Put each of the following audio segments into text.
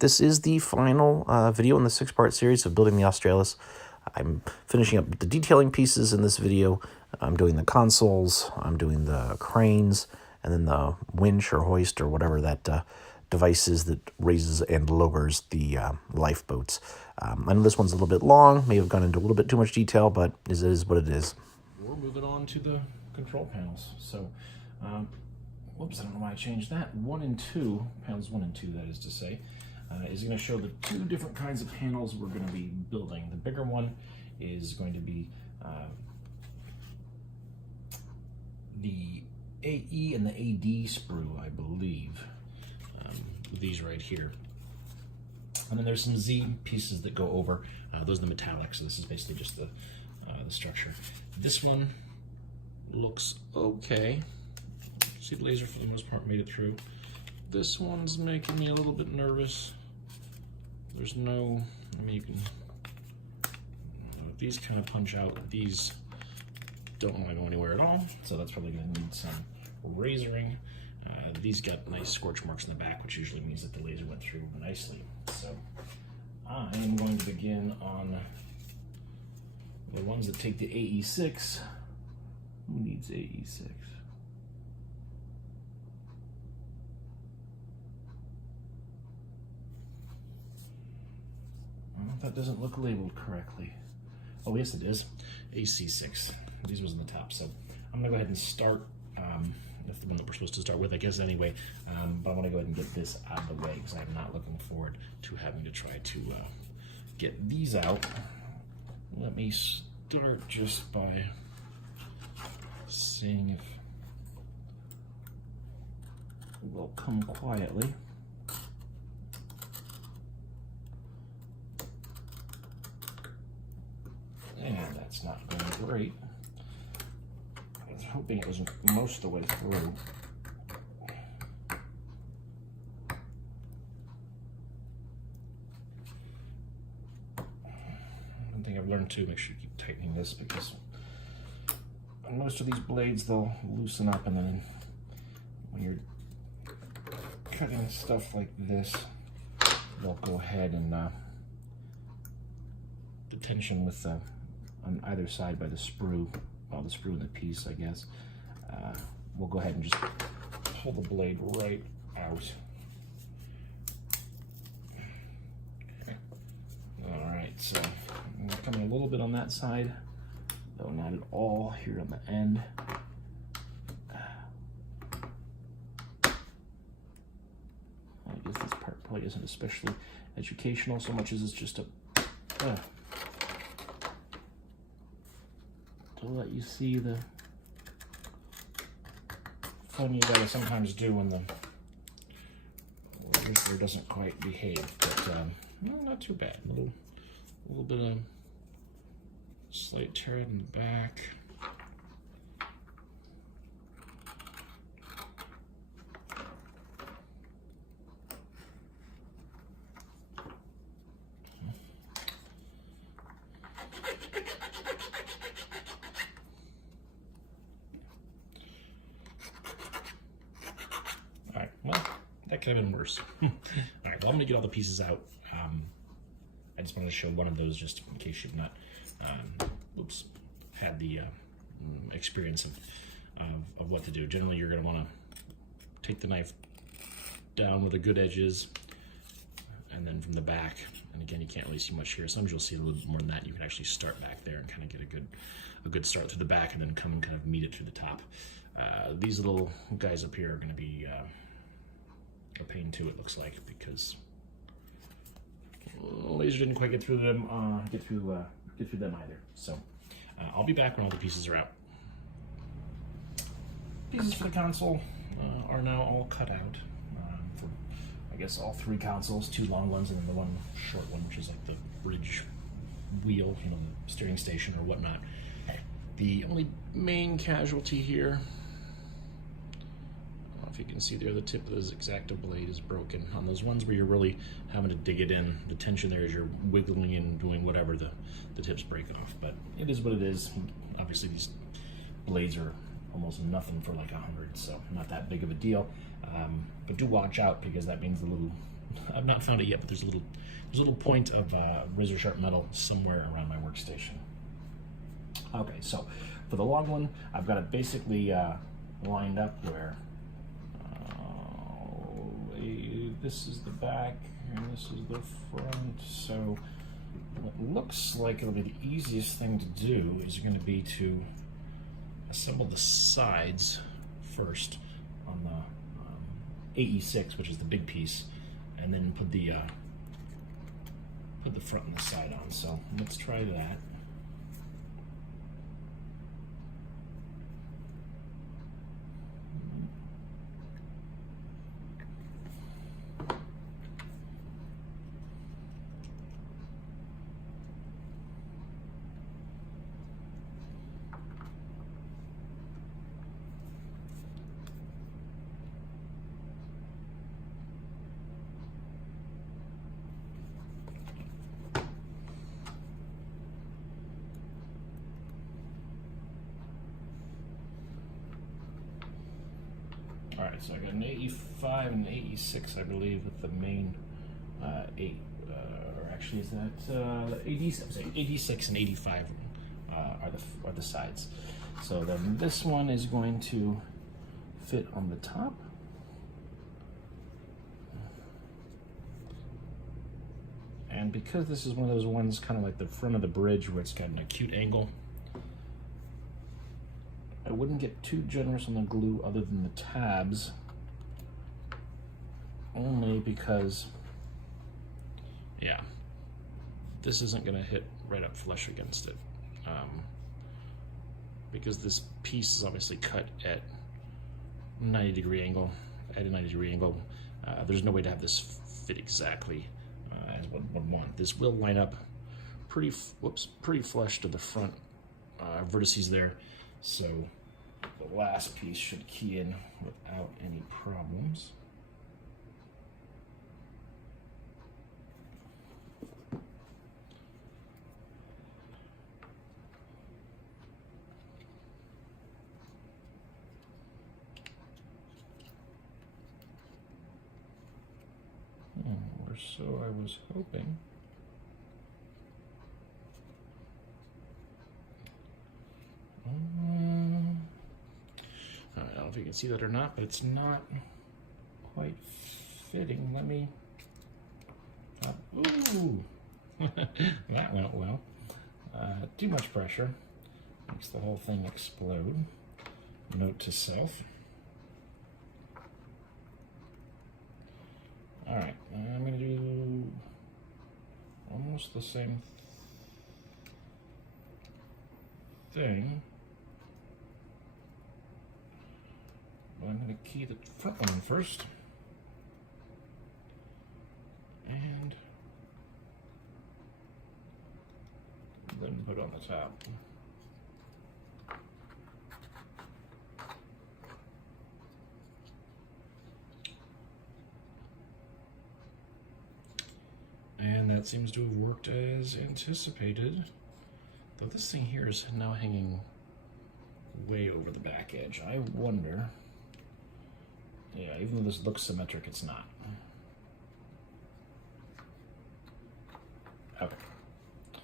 This is the final video in the 6-part series of building the Australis. I'm finishing up the detailing pieces in this video. I'm doing the consoles, I'm doing the cranes, and then the winch or hoist or whatever that device is that raises and lowers the lifeboats. I know this one's a little bit long, may have gone into a little bit too much detail, but it is what it is. We're moving on to the control panels. So, whoops, I don't know why I changed that. 1 and 2, panels 1 and 2, that is to say, is going to show the 2 different kinds of panels we're going to be building. The bigger one is going to be the AE and the AD sprue, I believe. These right here. And then there's some Z pieces that go over. Those are the metallics, so this is basically just the structure. This one looks okay. See, the laser for the most part made it through. This one's making me a little bit nervous. There's no, I mean, you can, these kind of punch out. These don't want to go anywhere at all, so that's probably going to need some razoring. These got nice scorch marks in the back, which usually means that the laser went through nicely. So I am going to begin on the ones that take the AE6. Who needs AE6? Well, that doesn't look labeled correctly. Oh, yes, it is. AC6. These was in the top, so I'm gonna go ahead and start. That's the one that we're supposed to start with, I guess, anyway. But I want to go ahead and get this out of the way because I'm not looking forward to having to try to get these out. Let me start just by seeing if they'll come quietly. And that's not going great. I was hoping it was most of the way through. One thing I've learned too, make sure you keep tightening this, because on most of these blades they'll loosen up, and then when you're cutting stuff like this, they'll go ahead and the tension with on either side by the sprue, well, the sprue and the piece, I guess, we'll go ahead and just pull the blade right out. Okay. All right, so I'm coming a little bit on that side, though not at all here on the end. I guess this part probably isn't especially educational so much as it's just a to let you see the fun you gotta sometimes do when the laser doesn't quite behave, but not too bad. A little bit of slight tear in the back. That could have been worse. All right, well, I'm gonna get all the pieces out. I just wanted to show one of those just in case you've not, had the experience of what to do. Generally, you're gonna wanna take the knife down where the good edge is, and then from the back, and again, you can't really see much here. Sometimes you'll see a little bit more than that. You can actually start back there and kind of get a good start through the back, and then come and kind of meet it through the top. These little guys up here are gonna be a pain too, it looks like, because the laser didn't quite get through them, get through them either. So I'll be back when all the pieces are out. Pieces for the console are now all cut out. For, I guess, all 3 consoles, 2 long ones and then the one short one, which is like the bridge wheel, you know, the steering station or whatnot. The only main casualty here, if you can see there, the tip of this X-Acto blade is broken. On those ones where you're really having to dig it in, the tension there is you're wiggling and doing whatever, the tip's breaking off. But it is what it is. Obviously these blades are almost nothing for like 100, so not that big of a deal. But do watch out, because that means the little, I've not found it yet, but there's a little point of razor sharp metal somewhere around my workstation. Okay, so for the long one, I've got it basically lined up where this is the back and this is the front. So what looks like it'll be the easiest thing to do is going to be to assemble the sides first on the AE6, which is the big piece, and then put the front and the side on. So let's try that. All right, so I got an AE5 and an AE6, I believe, with the main or actually, is that AD6 and 85 are the sides. So then this one is going to fit on the top. And because this is one of those ones kind of like the front of the bridge where it's got an acute angle, I wouldn't get too generous on the glue other than the tabs, only because, yeah, this isn't going to hit right up flush against it, because this piece is obviously cut at 90-degree angle. At a 90-degree angle, there's no way to have this fit exactly as one would want. This will line up pretty flush to the front vertices there, so the last piece should key in without any problems. Or so I was hoping. I don't know if you can see that or not, but it's not quite fitting. Let me. Ooh, that went well. Too much pressure makes the whole thing explode. Note to self. All right, I'm going to do almost the same thing. But I'm going to key the front one first. And then put it on the top. And that seems to have worked as anticipated. Though this thing here is now hanging way over the back edge. I wonder, yeah, even though this looks symmetric, it's not. Okay. All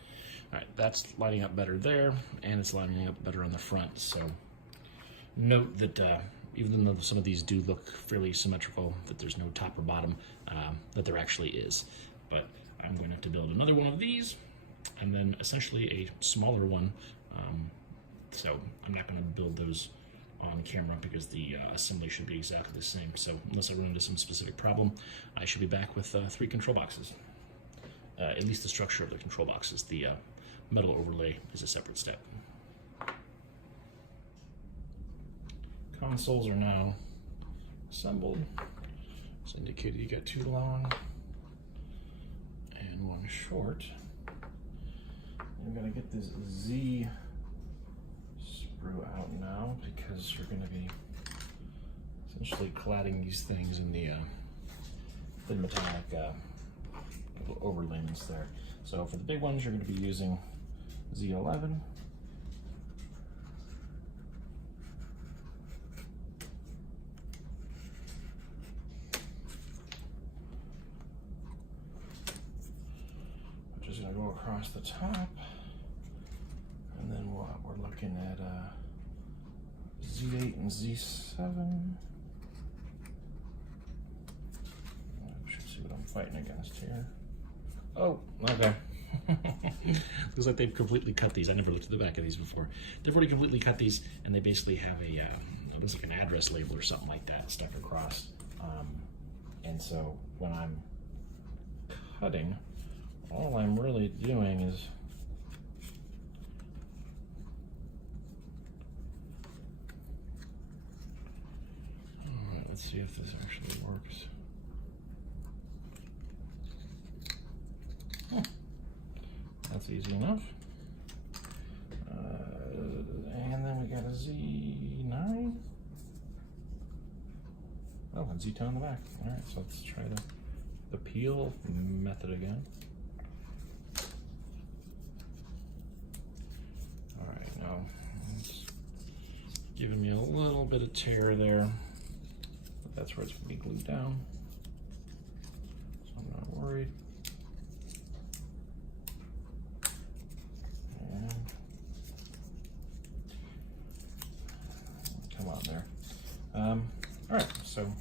right, that's lining up better there, and it's lining up better on the front. So note that even though some of these do look fairly symmetrical, that there's no top or bottom, that there actually is. But I'm going to have to build another one of these, and then essentially a smaller one. So I'm not going to build those on camera because the assembly should be exactly the same. So unless I run into some specific problem, I should be back with 3 control boxes. At least the structure of the control boxes. The metal overlay is a separate step. Consoles are now assembled. It's indicated you got 2 long and 1 short. You're going to get this Z sprue out now because you're going to be essentially cladding these things in the thin metallic little overlays there. So for the big ones, you're going to be using Z11. go across the top, and then we're looking at Z8 and Z7. I should see what I'm fighting against here. Oh, okay. Looks like they've completely cut these. I never looked at the back of these before. They've already completely cut these, and they basically have a it looks like an address label or something like that stuck across. And so when I'm cutting, all I'm really doing is let's see if this actually works. That's easy enough. And then we got a Z9. Oh, and Z10 on the back. All right, so let's try the peel method again. All right, now it's giving me a little bit of tear there, but that's where it's going to be glued down, so I'm not worried. And come on there. All right, so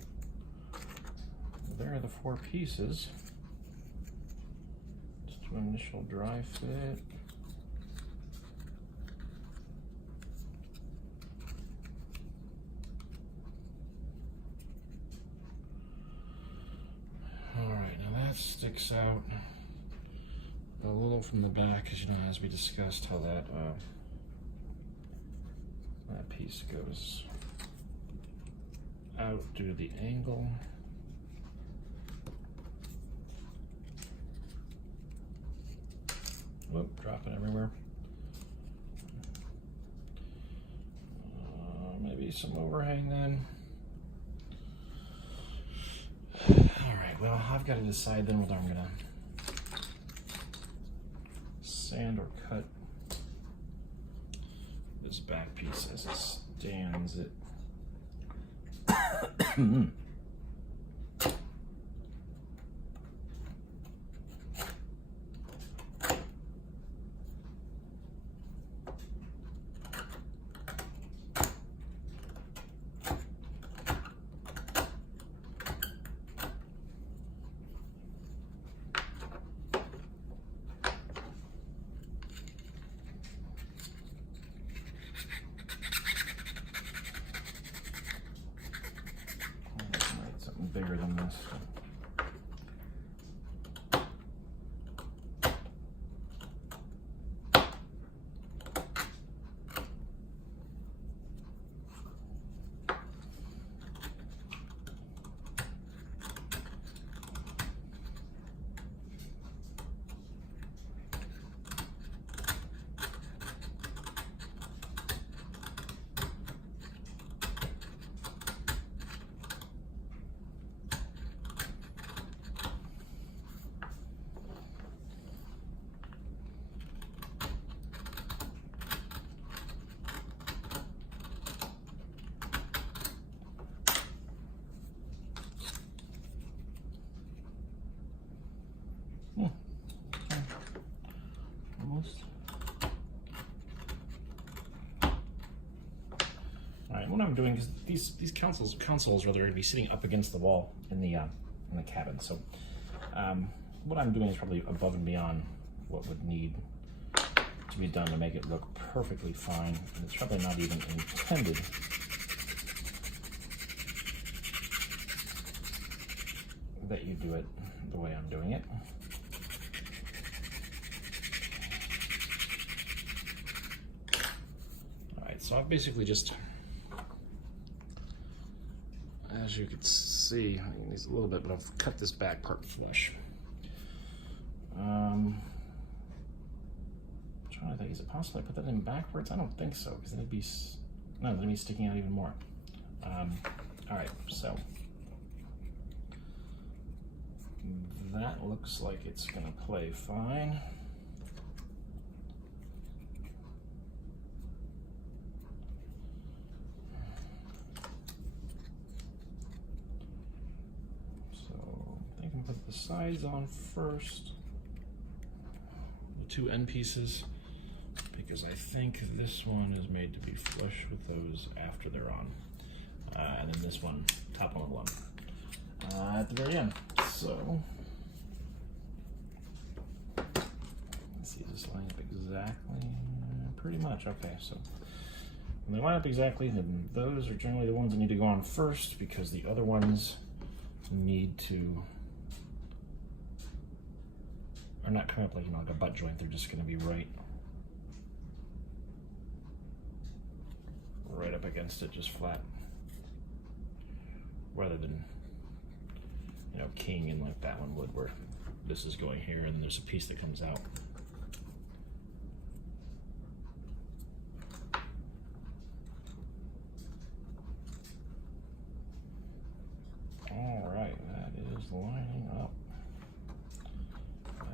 there are the 4 pieces. Just do an initial dry fit. All right, now that sticks out a little from the back, as you know, as we discussed, how that that piece goes out due to the angle. Whoop, dropping everywhere. Maybe some overhang then. All right, well, I've got to decide then whether I'm gonna sand or cut this back piece as it stands. Something bigger than this. Almost. All right, what I'm doing is these consoles are going to be sitting up against the wall in the cabin. So what I'm doing is probably above and beyond what would need to be done to make it look perfectly fine. And it's probably not even intended that you do it the way I'm doing it. So I've basically just, as you can see, it needs a little bit, but I've cut this back part flush. I'm trying to think, is it possible I put that in backwards? I don't think so, because then it'd be, no, then it'd be sticking out even more. All right, so that looks like it's gonna play fine. Put the sides on first. two end pieces, because I think this one is made to be flush with those after they're on. And then this one, top on one, at the very end. So, let's see, does this line up exactly? Pretty much, okay, so when they line up exactly, then those are generally the ones that need to go on first, because the other ones need to, are not coming up like, you know, like a butt joint, they're just gonna be right up against it, just flat, rather than, you know, keying in like that one would, where this is going here and then there's a piece that comes out. All right, that is lining up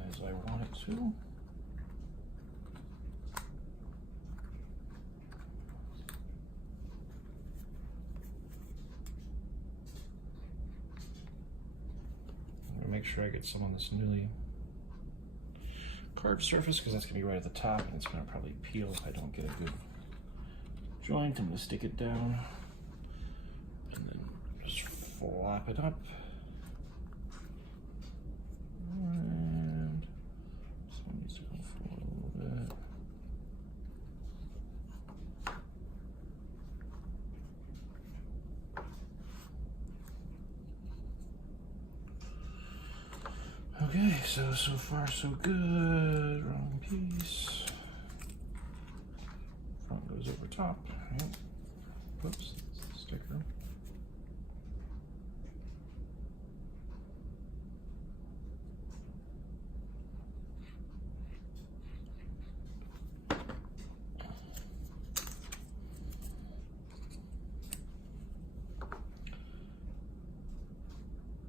as I want it to. Make sure I get some on this newly carved surface, because that's going to be right at the top and it's going to probably peel if I don't get a good joint. I'm going to stick it down and then just flop it up. And this one needs to go forward a little bit. Okay, so far so good. Wrong piece. Front goes over top. Yep. Whoops, that's the sticker.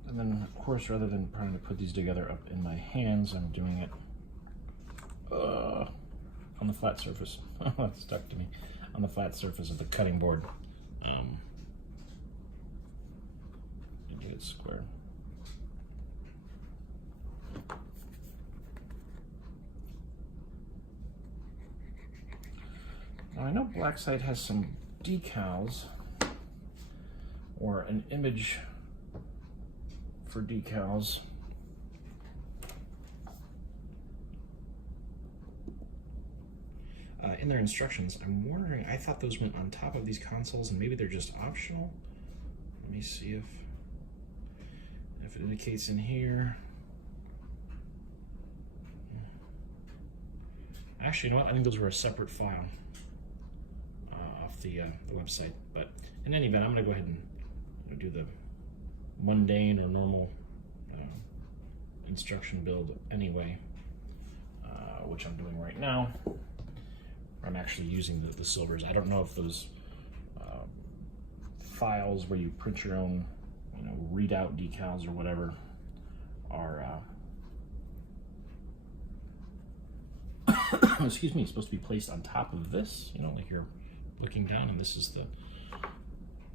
And then, of course, rather than trying to put these together up in my hands, I'm doing it on the flat surface. It stuck to me. On the flat surface of the cutting board. And get it square. Now I know Blacksite has some decals, or an image for decals. In their instructions, I'm wondering, I thought those went on top of these consoles and maybe they're just optional. Let me see if it indicates in here. Actually, you know what? I think those were a separate file off the website. But in any event, I'm going to go ahead and do the mundane or normal instruction build anyway, which I'm doing right now. I'm actually using the silvers. I don't know if those files where you print your own, you know, readout decals or whatever are excuse me, supposed to be placed on top of this, you know, like you're looking down and this is the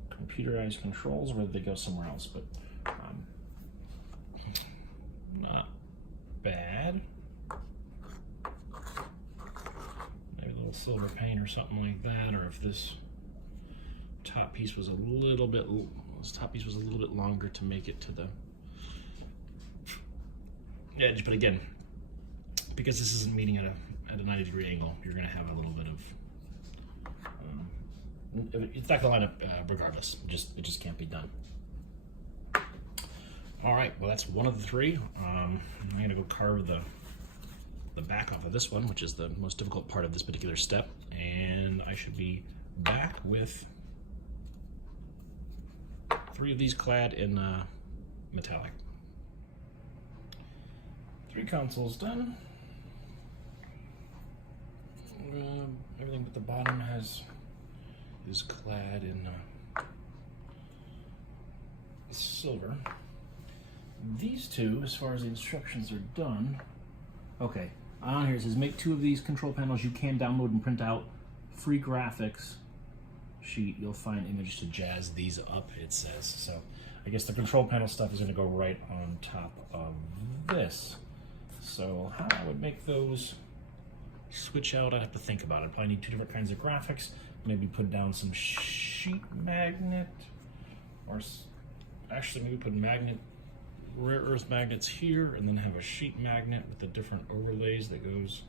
computerized controls, whether they go somewhere else, but not bad. Maybe a little silver paint or something like that, or if this top piece was a little bit longer to make it to the edge. But again, because this isn't meeting at a 90-degree angle, you're going to have a little bit of it's not going to line up regardless. It just can't be done. All right, well, that's one of the three. I'm going to go carve the back off of this one, which is the most difficult part of this particular step, and I should be back with 3 of these clad in metallic. 3 consoles done. Everything but the bottom is clad in silver. These two, as far as the instructions are done, okay, on here it says make 2 of these control panels you can download and print out. Free graphics sheet, you'll find image to jazz these up, it says. So I guess the control panel stuff is going to go right on top of this. So how I would make those switch out, I'd have to think about it. Probably need two different kinds of graphics. Maybe put down some sheet magnet, or actually maybe put rare earth magnets here, and then have a sheet magnet with the different overlays that goes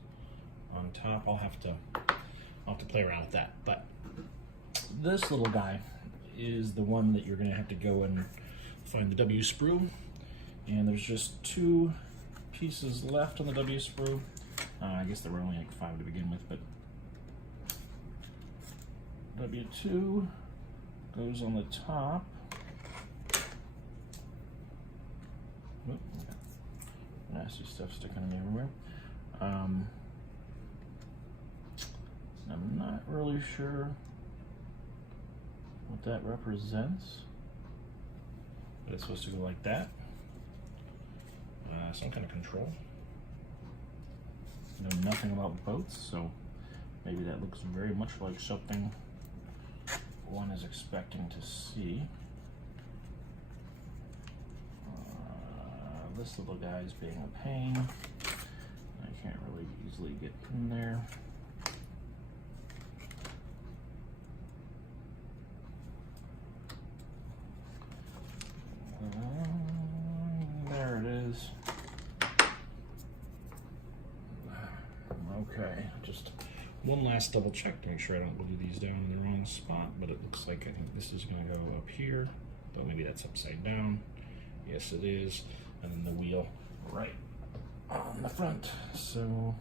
on top. I'll have to play around with that. But this little guy is the one that you're going to have to go and find the W sprue, and there's just 2 pieces left on the W sprue. I guess there were only like 5 to begin with, but W2 goes on the top. Oop, nasty stuff sticking to me everywhere. I'm not really sure what that represents, but it's supposed to go like that. Some kind of control. I know nothing about boats, so maybe that looks very much like something one is expecting to see. This little guy is being a pain. I can't really easily get in there. There it is. Okay, just one last double check to make sure I don't glue these down in the wrong spot, but it looks like I think this is going to go up here, but maybe that's upside down. Yes, it is. And then the wheel right on the front. So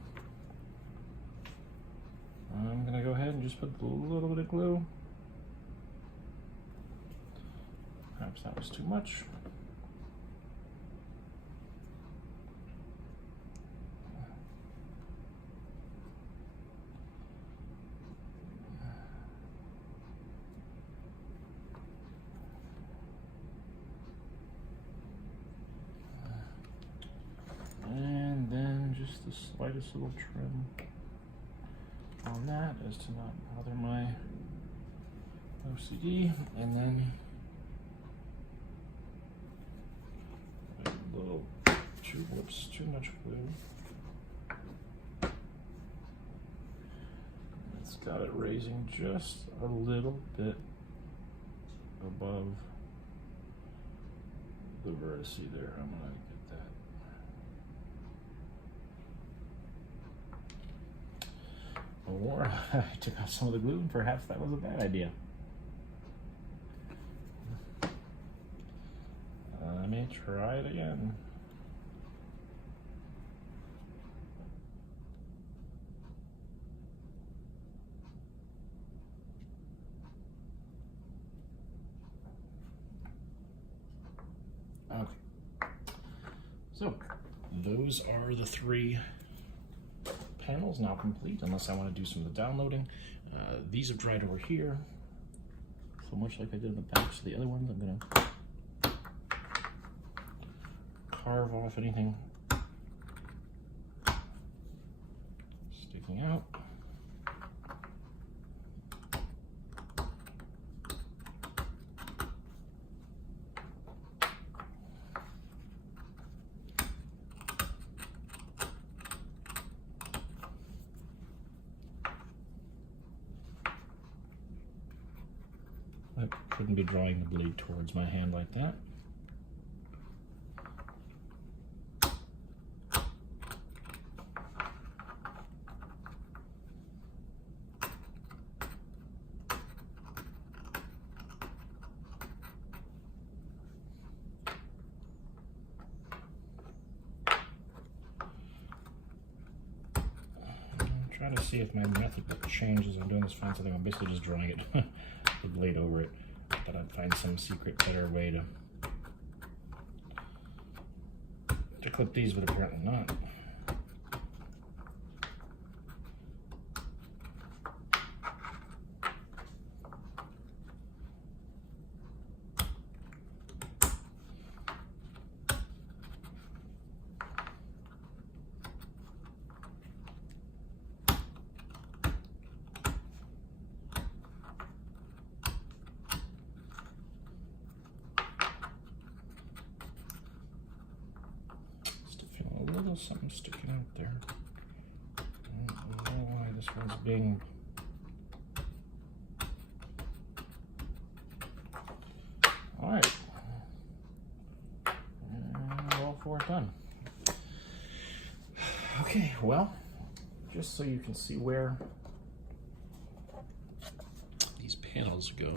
I'm going to go ahead and just put a little bit of glue. Perhaps that was too much. And then just the slightest little trim on that as to not bother my OCD. And then a little, too much glue. It's got it raising just a little bit above the vertice there. I'm gonna get that. Or I took out some of the glue and perhaps that was a bad idea. Let me try it again. Okay. So those are the 3 panels now complete, unless I want to do some of the downloading. These have dried over here, so much like I did in the backs of the other ones. I'm going to carve off anything sticking out. I couldn't be drawing the blade towards my hand like that. Trying to see if my method changes. I'm doing this fancy thing. I'm basically just drawing it, the blade over it. But I'd find some secret, better way to clip these, but apparently not. Something sticking out there. This one's being all right. And all four done. Okay, well, just so you can see where these panels go.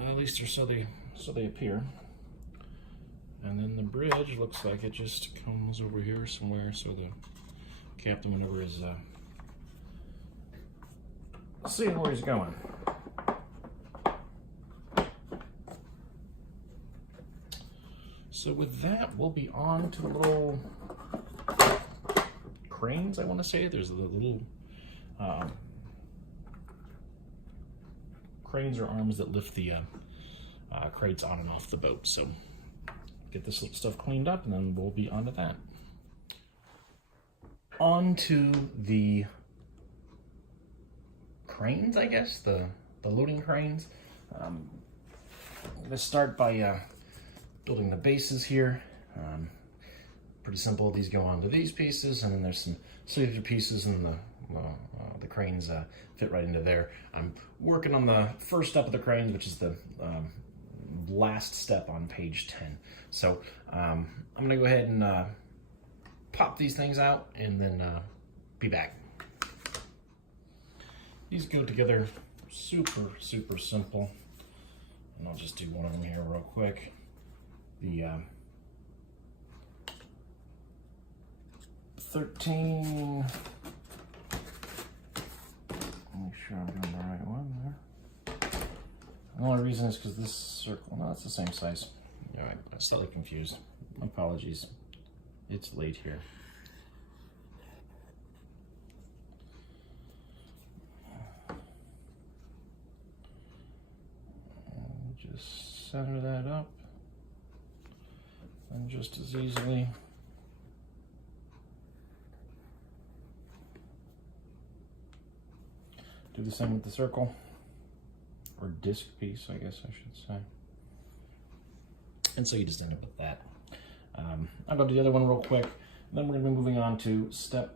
At least or so they appear. And then the bridge looks like it just comes over here somewhere, so the captain maneuver is seeing where he's going. So with that, we'll be on to the little cranes, I want to say. There's the little cranes or arms that lift the crates on and off the boat. So get this stuff cleaned up and then we'll be on to that. On to the cranes, I guess, the loading cranes. I'm going to start by building the bases here. Pretty simple. These go onto these pieces, and then there's some sleeves pieces, and the cranes fit right into there. I'm working on the first step of the cranes, which is the last step on page 10. So I'm going to go ahead and pop these things out and then be back. These go together super simple, and I'll just do one of them here real quick. The 13, make sure I'm doing the right one there. The only reason is because this circle, no, it's the same size. All right, I'm slightly confused. My apologies. It's late here. And just center that up. And just as easily do the same with the circle, or disc piece, I guess I should say. And so you just end up with that. I'll go to the other one real quick. Then we're going to be moving on to step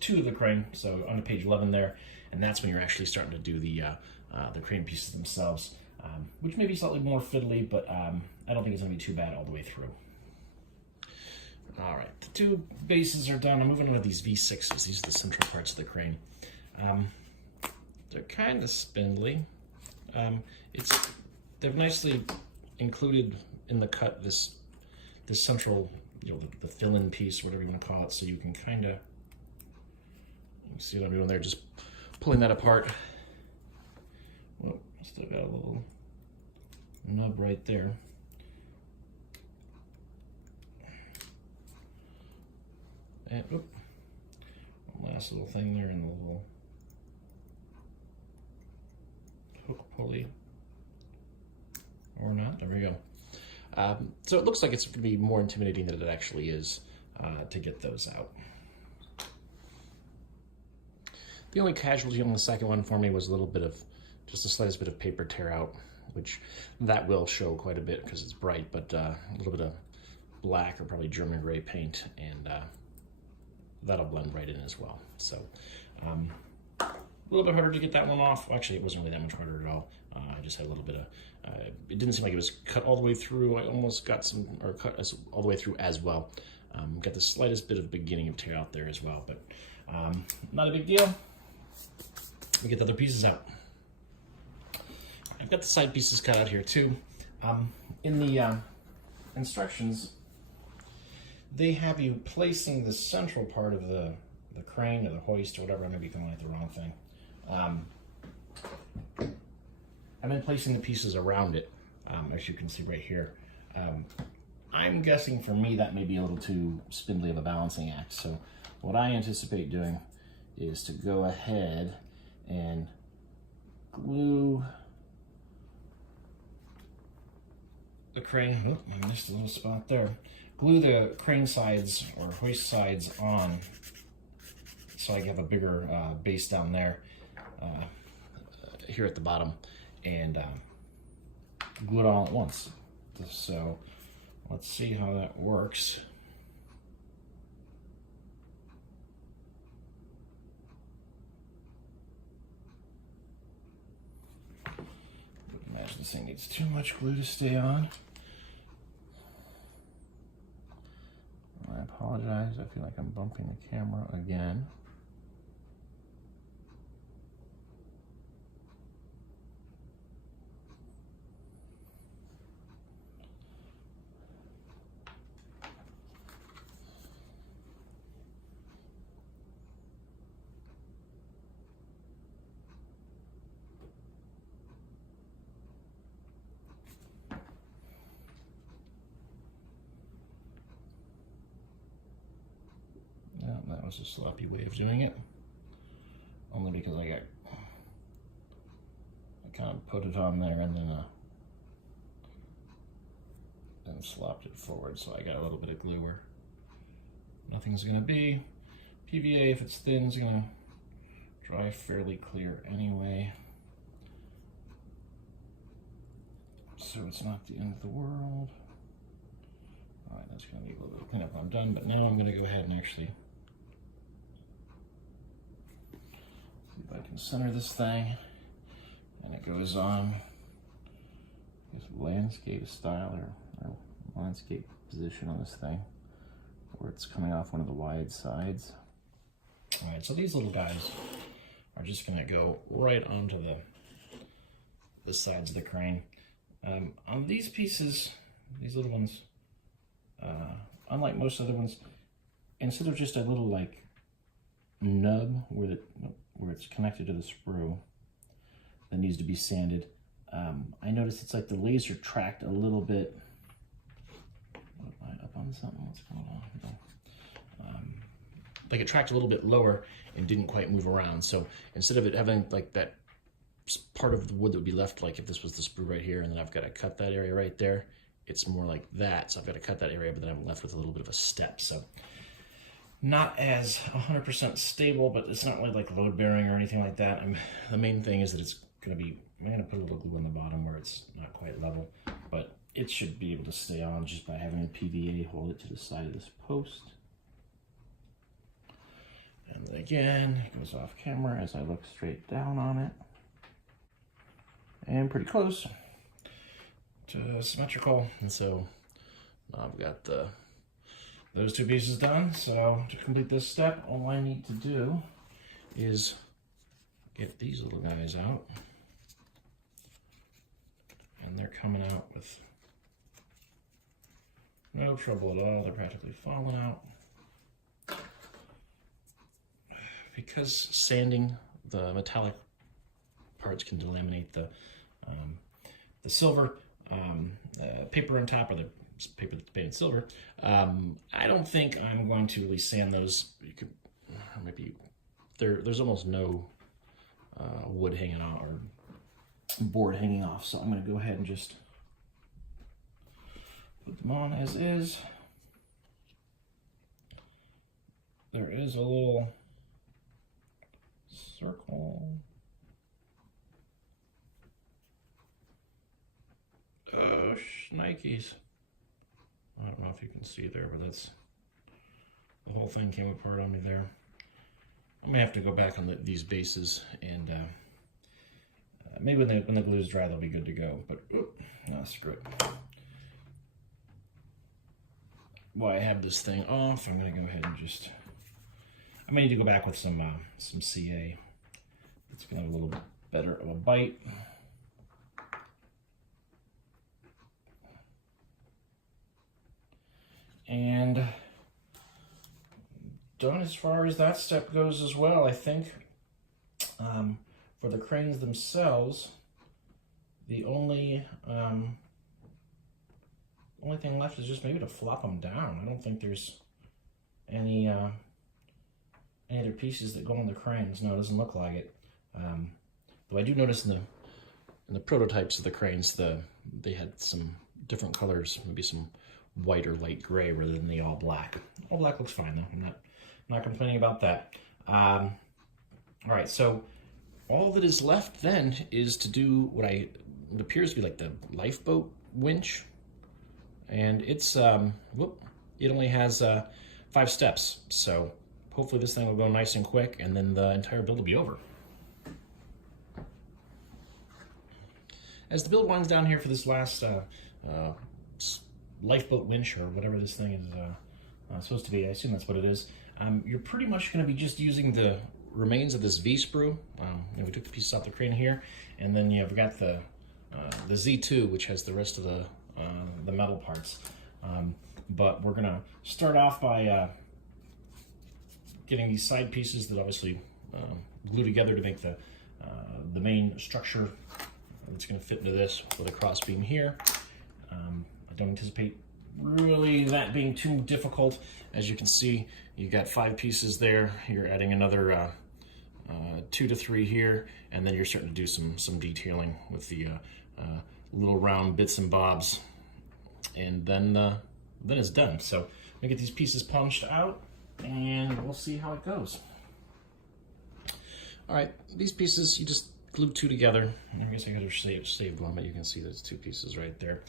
2 of the crane. So on to page 11 there, and that's when you're actually starting to do the crane pieces themselves, which may be slightly more fiddly, but I don't think it's going to be too bad all the way through. All right, the 2 bases are done. I'm moving on to these V6s. These are the central parts of the crane. They're kind of spindly. They've nicely included in the cut this central, the fill-in piece, whatever you want to call it, so you can kind of see what I'm doing there, just pulling that apart. Well, still got a little nub right there. And one last little thing there in the little hook pulley, or not. There we go. So it looks like it's going to be more intimidating than it actually is to get those out. The only casualty on the second one for me was a little bit of, just the slightest bit of paper tear out, which that will show quite a bit because it's bright, but a little bit of black or probably German gray paint, and that'll blend right in as well. So a little bit harder to get that one off. Actually, it wasn't really that much harder at all. I just had a little bit of, it didn't seem like it was cut all the way through. I almost got some, or cut all the way through as well. Got the slightest bit of beginning of tear out there as well, but not a big deal. We get the other pieces out. I've got the side pieces cut out here too. In the instructions, they have you placing the central part of the crane or the hoist or whatever. I may be calling it the wrong thing. I've been placing the pieces around it, as you can see right here. I'm guessing for me that may be a little too spindly of a balancing act. So what I anticipate doing is to go ahead and glue the crane. Oh, I missed a little spot there. Glue the crane sides or hoist sides on so I have a bigger base down there here at the bottom, and glue it all at once. So let's see how that works. Imagine this thing needs too much glue to stay on. I apologize, I feel like I'm bumping the camera again. That was a sloppy way of doing it, only because I kind of put it on there and then slopped it forward, so I got a little bit of glue where nothing's going to be. PVA, if it's thin, is going to dry fairly clear anyway, so it's not the end of the world. All right, that's going to need a little bit of cleanup. I'm done, but now I'm going to go ahead and actually see if I can center this thing, and it goes on this landscape style or landscape position on this thing, where it's coming off one of the wide sides. All right, so these little guys are just going to go right onto the sides of the crane. On these pieces, these little ones, unlike most other ones, instead of just a little like nub where it's connected to the sprue that needs to be sanded, I noticed it's like the laser tracked a little bit. Am I up on something? What's going on? No. Like it tracked a little bit lower and didn't quite move around. So instead of it having like that part of the wood that would be left, like if this was the sprue right here, and then I've got to cut that area right there, it's more like that. So I've got to cut that area, but then I'm left with a little bit of a step. So not as 100% stable, but it's not really like load bearing or anything like that. The main thing is that it's going to be, I'm going to put a little glue on the bottom where it's not quite level, but it should be able to stay on just by having a PVA hold it to the side of this post. And then again, it goes off camera as I look straight down on it. And pretty close to symmetrical. And so now I've got those two pieces done. So to complete this step, all I need to do is get these little guys out. And they're coming out with no trouble at all. They're practically falling out. Because sanding the metallic parts can delaminate the silver paper on top, or the paper that's painted silver, I don't think I'm going to really sand those. You could maybe there's almost no wood hanging off or board hanging off, so I'm going to go ahead and just put them on as is. There is a little circle. Oh, shnikes. I don't know if you can see there, but that's, the whole thing came apart on me there. I'm gonna have to go back on these bases, and maybe when the glue's dry, they'll be good to go, but no, screw it. While I have this thing off, I'm gonna go ahead and just, I may need to go back with some CA. It's gonna have a little bit better of a bite. And done as far as that step goes as well. I think for the cranes themselves, the only thing left is just maybe to flop them down. I don't think there's any other pieces that go on the cranes. No, it doesn't look like it. Though I do notice in the prototypes of the cranes, they had some different colors, maybe some white or light gray rather than the all black. All black looks fine though. I'm not complaining about that. All right, so all that is left then is to do what appears to be like the lifeboat winch, and it's it only has 5 steps, so hopefully this thing will go nice and quick, and then the entire build will be over. As the build winds down here for this last lifeboat winch, or whatever this thing is supposed to be, I assume that's what it is, you're pretty much going to be just using the remains of this V sprue. We took the pieces off the crane here, and then you've got the Z2, which has the rest of the metal parts. But we're going to start off by getting these side pieces that obviously glue together to make the main structure that's going to fit into this with a cross beam here. I don't anticipate really that being too difficult. As you can see, you've got 5 pieces there. You're adding another 2 to 3 here, and then you're starting to do some detailing with the little round bits and bobs, and then it's done. So I'm gonna get these pieces punched out, and we'll see how it goes. All right, these pieces you just glue 2 together. I guess I got to save one, but you can see there's 2 pieces right there.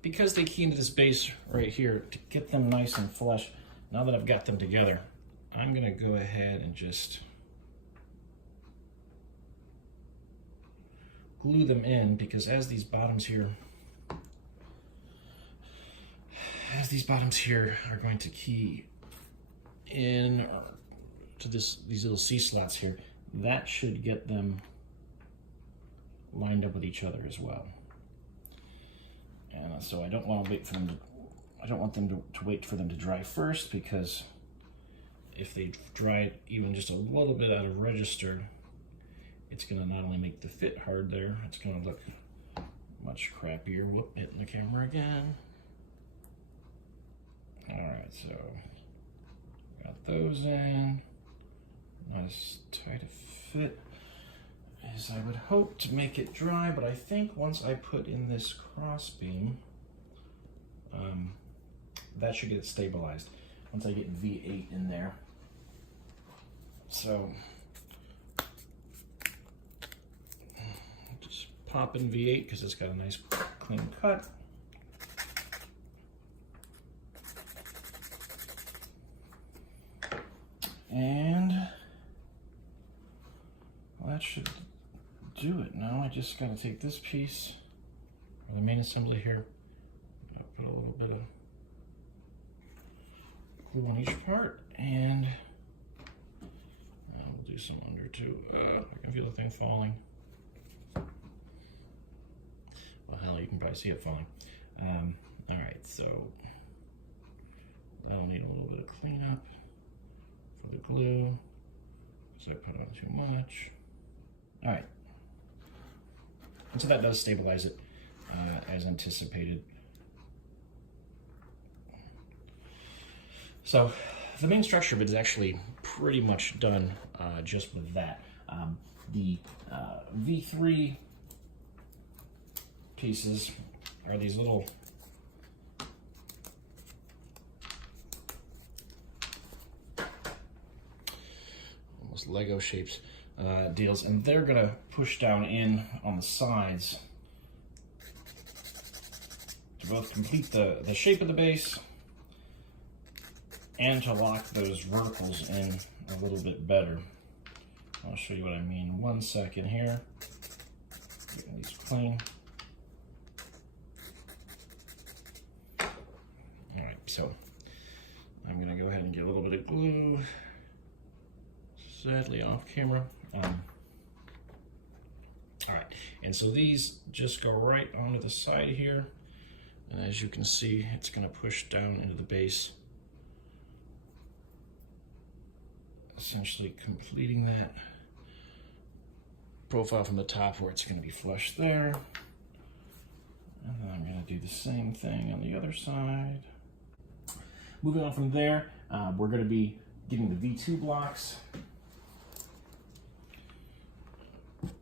Because they key into this base right here, to get them nice and flush, now that I've got them together, I'm gonna go ahead and just glue them in, because as these bottoms here are going to key in to these little C-slots here, that should get them lined up with each other as well. And so I don't want to wait for them to, wait for them to dry first, because if they dry it even just a little bit out of register, it's going to not only make the fit hard there, it's going to look much crappier. Whoop, hitting the camera again. All right, so got those in. Not as tight a fit as I would hope to make it dry, but I think once I put in this cross beam, that should get it stabilized once I get V8 in there. So just pop in V8 because it's got a nice clean cut. And well, that should do it. Now I just got to take this piece, or the main assembly here, put a little bit of glue on each part, and I'll do some under too. I can feel the thing falling. Well, hell, you can probably see it falling. All right, so that'll need a little bit of cleanup for the glue, because I put on too much. All right, and so that does stabilize it as anticipated. So the main structure bit is actually pretty much done just with that. The V3 pieces are these little almost Lego shapes deals, and they're gonna push down in on the sides to both complete the shape of the base and to lock those verticals in a little bit better. I'll show you what I mean. 1 second here. Getting these clean. All right, so I'm gonna go ahead and get a little bit of glue, sadly off camera. All right, and so these just go right onto the side here, and as you can see, it's gonna push down into the base, essentially completing that profile from the top where it's going to be flush there. And then I'm going to do the same thing on the other side. Moving on from there, we're going to be getting the V2 blocks.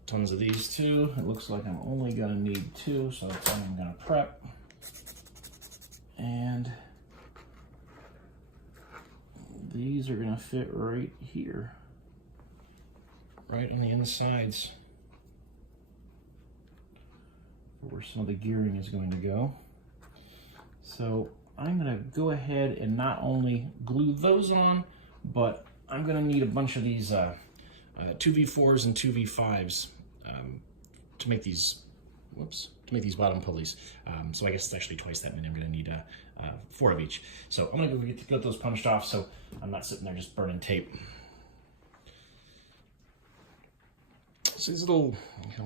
Tons of these too. It looks like I'm only going to need 2, so that's all I'm going to prep. And these are going to fit right here, right on the insides where some of the gearing is going to go. So I'm going to go ahead and not only glue those on, but I'm going to need a bunch of these 2v4s and 2v5s to make these, to make these bottom pulleys. So I guess it's actually twice that many. I'm going to need 4 of each. So I'm going to go get those punched off so I'm not sitting there just burning tape. So these little,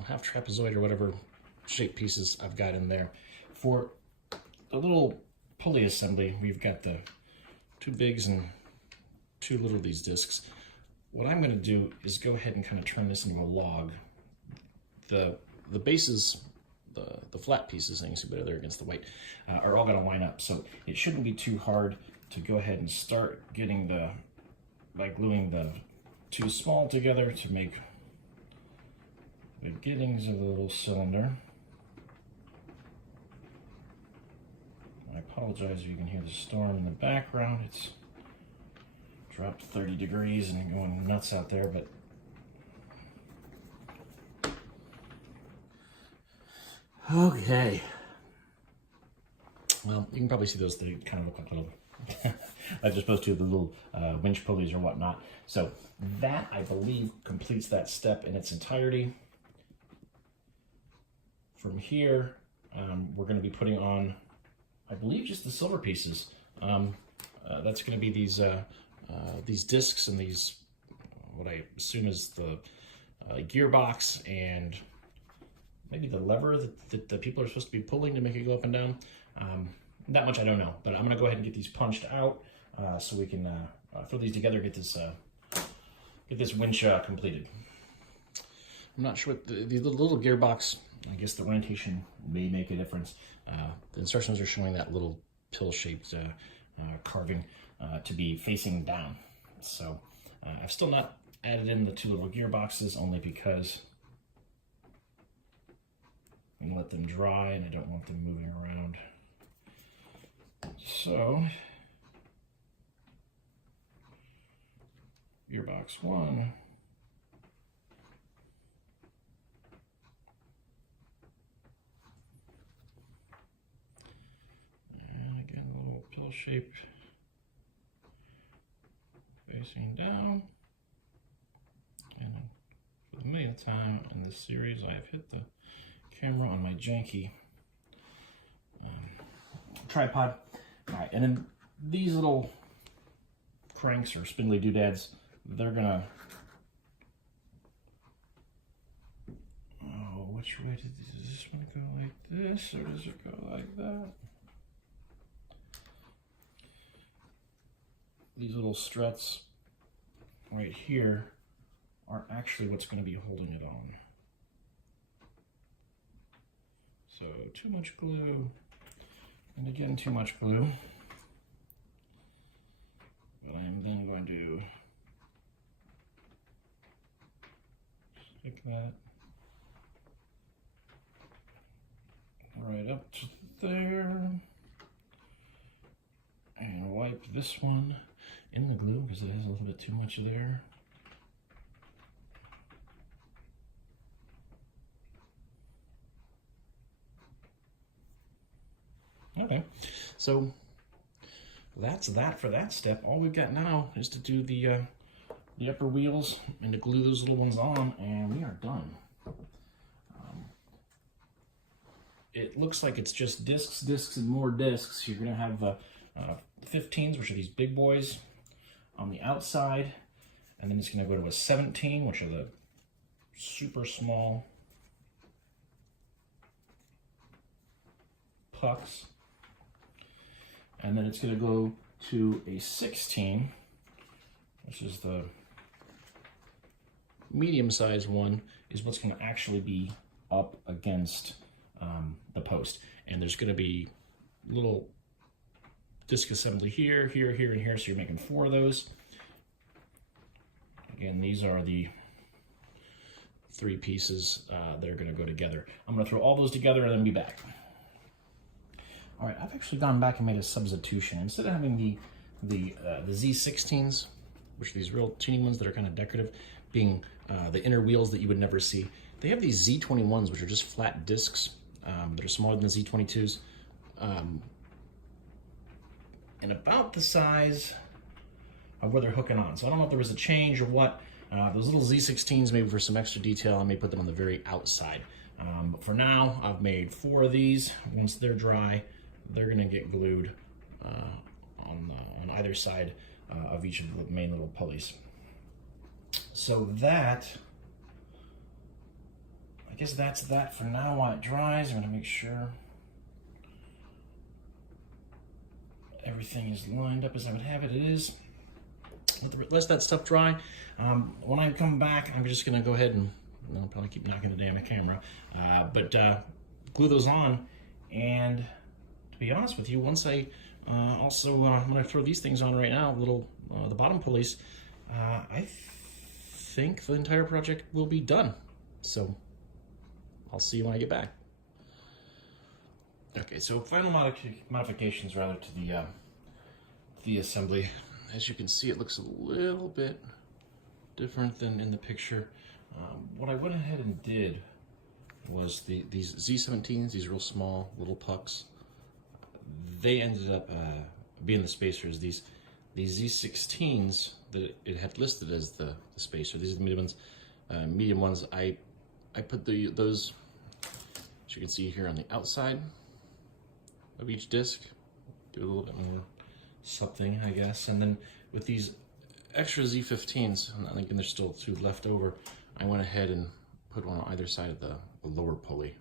half trapezoid or whatever shape pieces I've got in there. For the little pulley assembly, we've got the 2 bigs and 2 little of these discs. What I'm going to do is go ahead and kind of turn this into a log. The bases, the flat pieces, and you can see better there against the white, are all going to line up. So it shouldn't be too hard to go ahead and start getting by gluing the 2 small together to make the beginnings of the little cylinder. I apologize if you can hear the storm in the background. It's dropped 30 degrees and going nuts out there, but okay. Well, you can probably see those, they kind of look like little, as opposed to the little winch pulleys or whatnot. So that, I believe, completes that step in its entirety. From here, we're going to be putting on, I believe, just the silver pieces. That's going to be these discs and these, what I assume is the gearbox and maybe the lever that the people are supposed to be pulling to make it go up and down. That much I don't know, but I'm going to go ahead and get these punched out so we can throw these together, get this winch completed. I'm not sure what the little gearbox, I guess the orientation may make a difference. The instructions are showing that little pill-shaped carving to be facing down. So I've still not added in the 2 little gearboxes, only because I'm going to let them dry and I don't want them moving around. So gearbox 1. Shape facing down, and for the millionth time in this series I've hit the camera on my janky tripod. Alright, and then these little cranks or spindly doodads, they're gonna, which way does this one go, like this, or does it go like that? These little struts right here are actually what's going to be holding it on. So too much glue, and again too much glue. But I am then going to stick that right up to there, and wipe this one in the glue because it has a little bit too much there. Okay, so that's that for that step. All we've got now is to do the upper wheels and to glue those little ones on, and we are done. It looks like it's just discs, and more discs. You're gonna have 15s, which are these big boys, on the outside, and then it's going to go to a 17, which are the super small pucks, and then it's going to go to a 16, which is the medium-sized one, is what's going to actually be up against the post, and there's going to be little disc assembly here, here, here, and here, so you're making 4 of those. Again, these are the 3 pieces that are going to go together. I'm going to throw all those together and then be back. All right, I've actually gone back and made a substitution. Instead of having the the Z16s, which are these real teeny ones that are kind of decorative, being the inner wheels that you would never see. They have these Z21s, which are just flat discs that are smaller than the Z22s, and about the size of where they're hooking on. So I don't know if there was a change or what. Those little Z16s, maybe for some extra detail, I may put them on the very outside. But for now, I've made 4 of these. Once they're dry, they're gonna get glued on either side of each of the main little pulleys. So that, I guess that's that for now while it dries. I'm gonna make sure everything is lined up as I would have it. It is. Let that stuff dry. When I come back, I'm just gonna go ahead and I'll probably keep knocking the damn camera, but glue those on. And to be honest with you, once I also I'm gonna throw these things on right now, the bottom pulleys. I think the entire project will be done. So I'll see you when I get back. Okay, so final modifications rather to the assembly. As you can see, it looks a little bit different than in the picture. What I went ahead and did was these Z17s, these real small little pucks, they ended up being the spacers. These Z16s that it had listed as the spacer, these are the medium ones. I put those, as you can see here, on the outside of each disc, give it a little bit more something, I guess. And then with these extra Z15s, and I think there's still 2 left over, I went ahead and put one on either side of the lower pulley.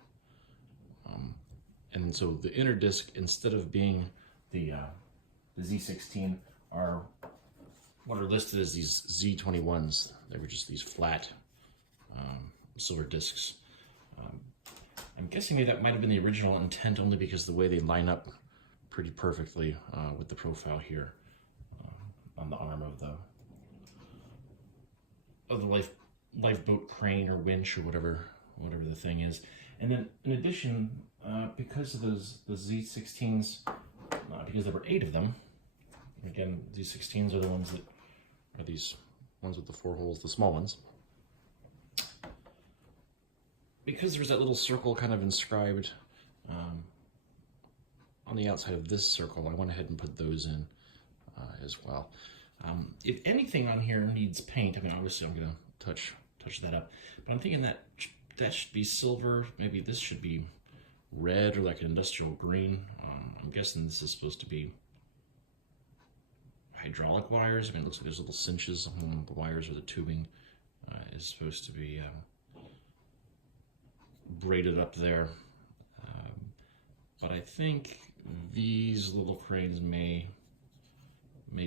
And so the inner disc, instead of being the Z16, are what are listed as these Z21s. They were just these flat silver discs. I'm guessing that might have been the original intent, only because the way they line up pretty perfectly with the profile here on the arm of the lifeboat crane or winch or whatever the thing is. And then in addition, because of the Z16s, because there were 8 of them, again, these 16s are the ones that are these ones with the 4 holes, the small ones. Because there's that little circle kind of inscribed on the outside of this circle, I went ahead and put those in as well. If anything on here needs paint, I mean, obviously I'm gonna touch that up, but I'm thinking that should be silver. Maybe this should be red or like an industrial green. I'm guessing this is supposed to be hydraulic wires. I mean, it looks like there's little cinches on the wires, or the tubing is supposed to be braided up there. But I think these little cranes may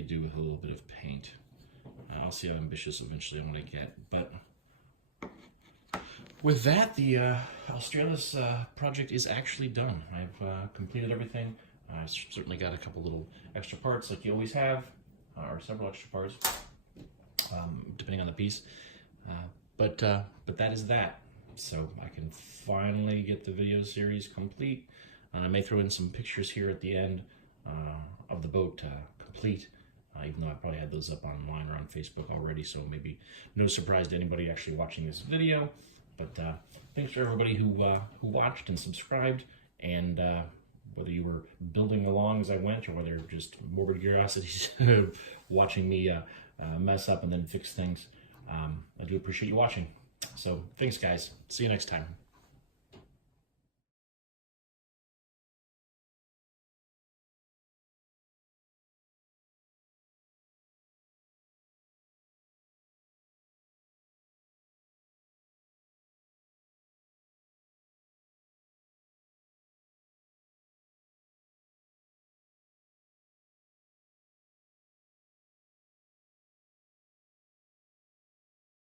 do with a little bit of paint. I'll see how ambitious eventually I want to get. But with that, the Australis project is actually done. I've completed everything. I've certainly got a couple little extra parts, like you always have, or several extra parts, depending on the piece. But that is that. So I can finally get the video series complete. I may throw in some pictures here at the end of the boat complete, even though I probably had those up online or on Facebook already, so maybe no surprise to anybody actually watching this video. But thanks for everybody who watched and subscribed, and whether you were building along as I went, or whether you're just morbid curiosities watching me mess up and then fix things. I do appreciate you watching. So thanks, guys. See you next time.